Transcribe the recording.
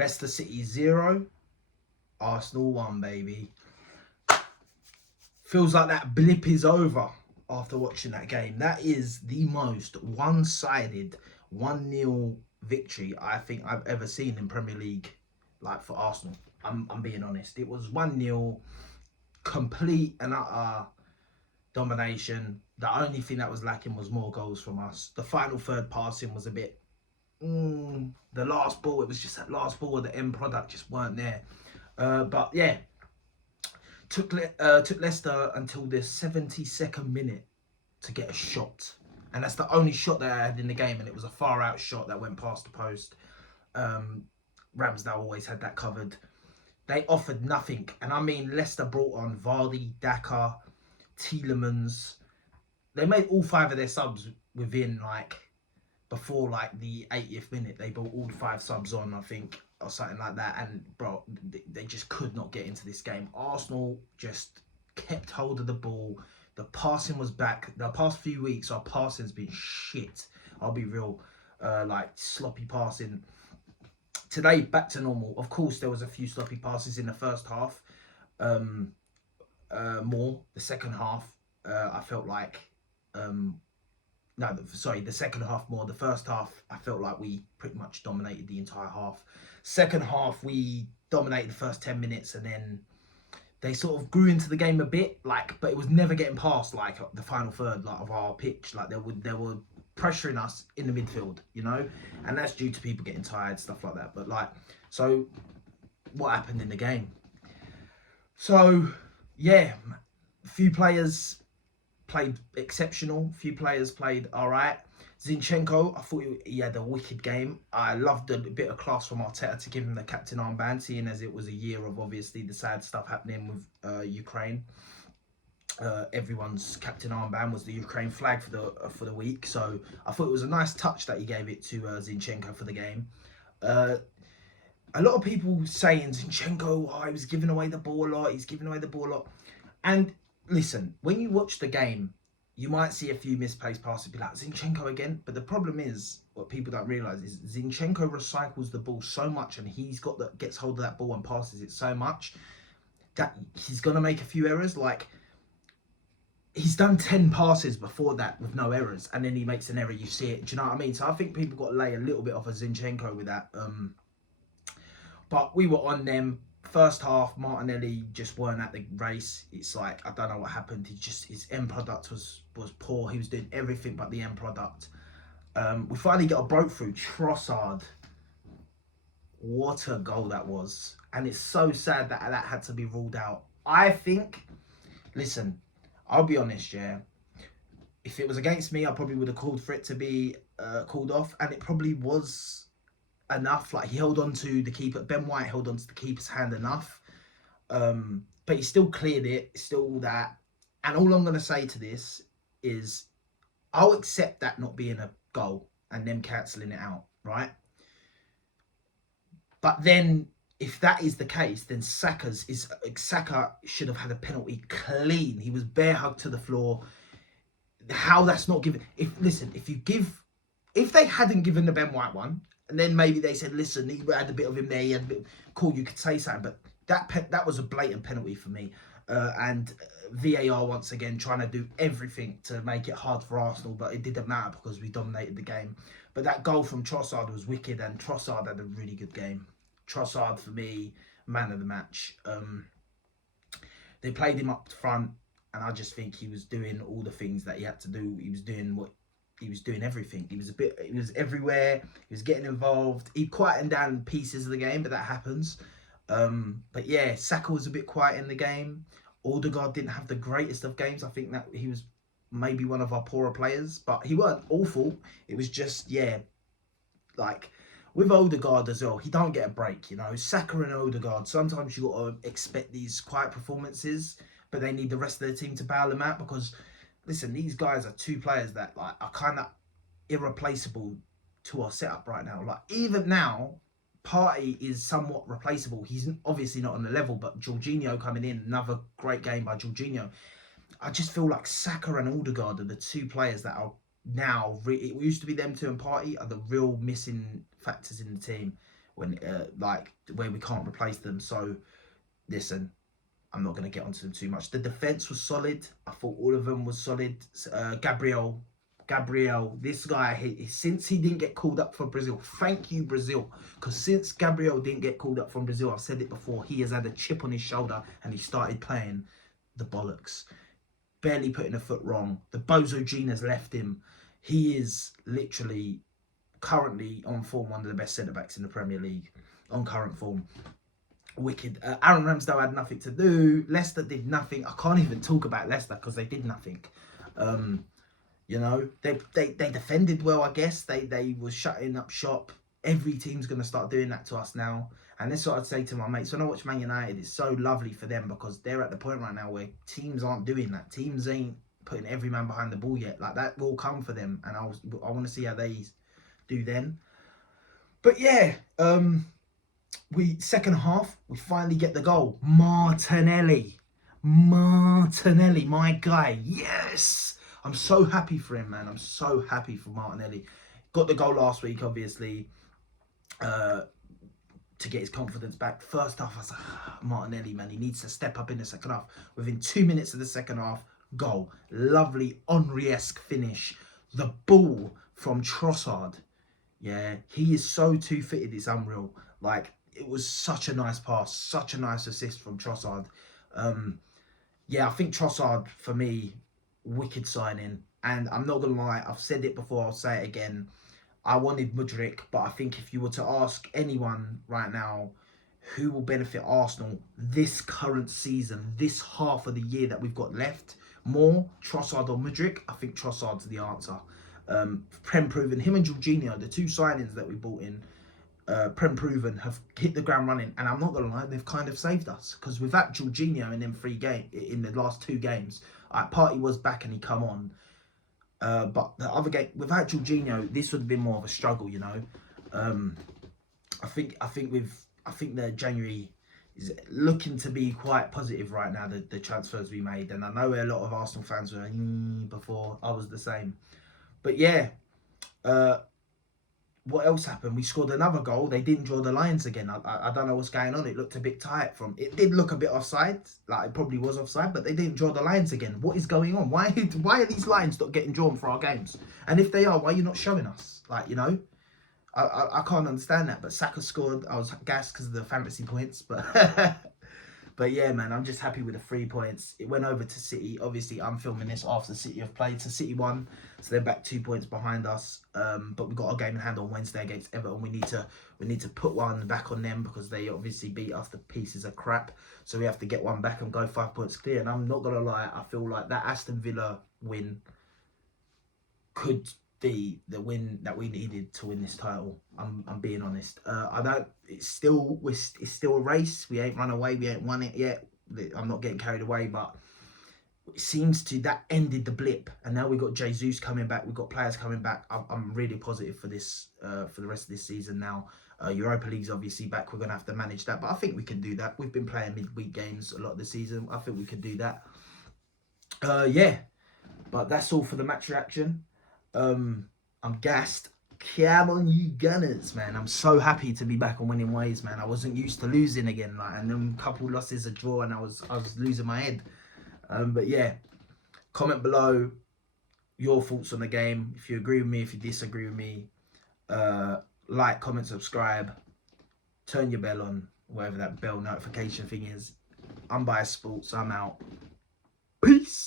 Leicester City 0, Arsenal 1, baby. Feels like that blip is over after watching that game. That is the most one-sided 1-0 victory I think I've ever seen in Premier League, like for Arsenal. I'm being honest. It was 1-0, complete and utter domination. The only thing that was lacking was more goals from us. The final third passing was a bit... the last ball, it was just that last ball, the end product just weren't there. But yeah, took Leicester until the 72nd minute to get a shot. And that's the only shot that I had in the game, and it was a far out shot that went past the post. Ramsdale always had that covered. They offered nothing. And I mean, Leicester brought on Vardy, Daka, Tielemans. They made all 5 of their subs within, like, before, like, the 80th minute. They brought all 5 subs on, I think, or something like that. And, bro, they just could not get into this game. Arsenal just kept hold of the ball. The passing was back. The past few weeks, our passing's been shit. I'll be real. Like, sloppy passing. Today, back to normal. Of course, there was a few sloppy passes in the first half. More. The second half, I felt like... the second half more. The first half, I felt like we pretty much dominated the entire half. Second half, we dominated the first 10 minutes, and then they sort of grew into the game a bit, like, but it was never getting past, like, the final third, like, of our pitch. Like, they were pressuring us in the midfield, you know, and that's due to people getting tired, stuff like that. But, like, so what happened in the game? So, yeah, a few players played exceptional. A few players played all right. Zinchenko, I thought he had a wicked game. I loved a bit of class from Arteta to give him the captain armband, seeing as it was a year of obviously the sad stuff happening with Ukraine. Everyone's captain armband was the Ukraine flag for the week, so I thought it was a nice touch that he gave it to Zinchenko for the game. A lot of people saying Zinchenko, he was giving away the ball a lot. He's giving away the ball a lot, and listen, when you watch the game, you might see a few misplaced passes, be like, Zinchenko again. But the problem is, what people don't realise is Zinchenko recycles the ball so much, and gets hold of that ball and passes it so much that he's going to make a few errors. Like, he's done 10 passes before that with no errors, and then he makes an error, you see it. Do you know what I mean? So I think people got to lay a little bit off of Zinchenko with that. But we were on them. First half, Martinelli just weren't at the race. It's like, I don't know what happened. His end product was poor. He was doing everything but the end product. We finally got a broke through. Trossard. What a goal that was. And it's so sad that that had to be ruled out. I think, listen, I'll be honest, yeah. If it was against me, I probably would have called for it to be called off. And it probably was enough. Like, he held on to the keeper. Ben White held on to the keeper's hand enough, but he still cleared it. Still all that. And all I'm going to say to this is, I'll accept that not being a goal and them cancelling it out, right? But then, if that is the case, then Saka should have had a penalty clean. He was bear hugged to the floor. How that's not given? If they hadn't given the Ben White one, and then maybe they said, listen, he had a bit of him there, he had a bit, cool, you could say something. But that was a blatant penalty for me. And VAR, once again, trying to do everything to make it hard for Arsenal, but it didn't matter because we dominated the game. But that goal from Trossard was wicked, and Trossard had a really good game. Trossard, for me, man of the match. They played him up front, and I just think he was doing all the things that he had to do. He was doing everything. He was everywhere. He was getting involved. He quietened down pieces of the game, but that happens. But yeah, Saka was a bit quiet in the game. Odegaard didn't have the greatest of games. I think that he was maybe one of our poorer players, but he weren't awful. It was just, yeah, like with Odegaard as well, he don't get a break, you know. Saka and Odegaard, sometimes you got to expect these quiet performances, but they need the rest of the team to bail them out because, listen, these guys are two players that like are kind of irreplaceable to our setup right now. Like, even now, Partey is somewhat replaceable. He's obviously not on the level, but Jorginho coming in, another great game by Jorginho. I just feel like Saka and Odegaard are the two players that are now, it used to be them two and Partey, are the real missing factors in the team. when like where we can't replace them. So listen, I'm not going to get onto them too much. The defense was solid. I thought all of them was solid. Gabriel, this guy, since he didn't get called up for Brazil, thank you, Brazil. Because since Gabriel didn't get called up from Brazil, I've said it before, he has had a chip on his shoulder and he started playing the bollocks. Barely putting a foot wrong. The Bozo gene has left him. He is literally currently on form, one of the best centre-backs in the Premier League, on current form. Wicked. Aaron Ramsdale had nothing to do. Leicester did nothing. I can't even talk about Leicester because they did nothing. You know, they defended well, I guess. They were shutting up shop. Every team's going to start doing that to us now. And that's what I'd say to my mates. When I watch Man United, it's so lovely for them because they're at the point right now where teams aren't doing that. Teams ain't putting every man behind the ball yet. Like, that will come for them. And I want to see how they do then. But yeah, second half, we finally get the goal. Martinelli, my guy. Yes! I'm so happy for him, man. I'm so happy for Martinelli. Got the goal last week, obviously, to get his confidence back. First half, I was like, Martinelli, man, he needs to step up in the second half. Within 2 minutes of the second half, goal. Lovely Henry-esque finish. The ball from Trossard. Yeah, he is so two-footed, it's unreal. Like, it was such a nice pass, such a nice assist from Trossard. Yeah, I think Trossard, for me, wicked signing. And I'm not going to lie, I've said it before, I'll say it again. I wanted Mudryk, but I think if you were to ask anyone right now who will benefit Arsenal this current season, this half of the year that we've got left, more Trossard or Mudryk, I think Trossard's the answer. Prem proven, him and Jorginho, the two signings that we bought in, Prem proven, have hit the ground running, and I'm not gonna lie, they've kind of saved us because without Jorginho in them in the last 2 games, Partey was back and he come on, but the other game without Jorginho, this would have been more of a struggle, you know. I think the January is looking to be quite positive right now. The transfers we made, and I know a lot of Arsenal fans were before. I was the same, but yeah. What else happened? We scored another goal. They didn't draw the lines again. I don't know what's going on. It looked a bit tight it did look a bit offside. Like, it probably was offside, but they didn't draw the lines again. What is going on? Why are these lines not getting drawn for our games? And if they are, why are you not showing us? Like, you know, I can't understand that. But Saka scored. I was gassed because of the fantasy points, but but yeah, man, I'm just happy with the 3 points. It went over to City. Obviously, I'm filming this after City have played. So City won, so they're back 2 points behind us. But we've got a game in hand on Wednesday against Everton. We need to put one back on them because they obviously beat us. The pieces of crap. So we have to get one back and go 5 points clear. And I'm not gonna lie, I feel like that Aston Villa win could be the win that we needed to win this title. I'm being honest. I don't. It's still a race. We ain't run away. We ain't won it yet. I'm not getting carried away, but it seems that ended the blip, and now we got Jesus coming back. We've got players coming back. I'm really positive for this for the rest of this season now. Europa League's obviously back. We're gonna have to manage that, but I think we can do that. We've been playing midweek games a lot of the season. I think we can do that. Yeah, but that's all for the match reaction. I'm gassed. Come on, you Gunners, man. I'm so happy to be back on winning ways, man. I wasn't used to losing again, like, and then a couple losses, a draw, and I was losing my head. But yeah, comment below your thoughts on the game. If you agree with me, if you disagree with me, like, comment, subscribe, turn your bell on, whatever that bell notification thing is. Unbiased Sports. I'm out. Peace.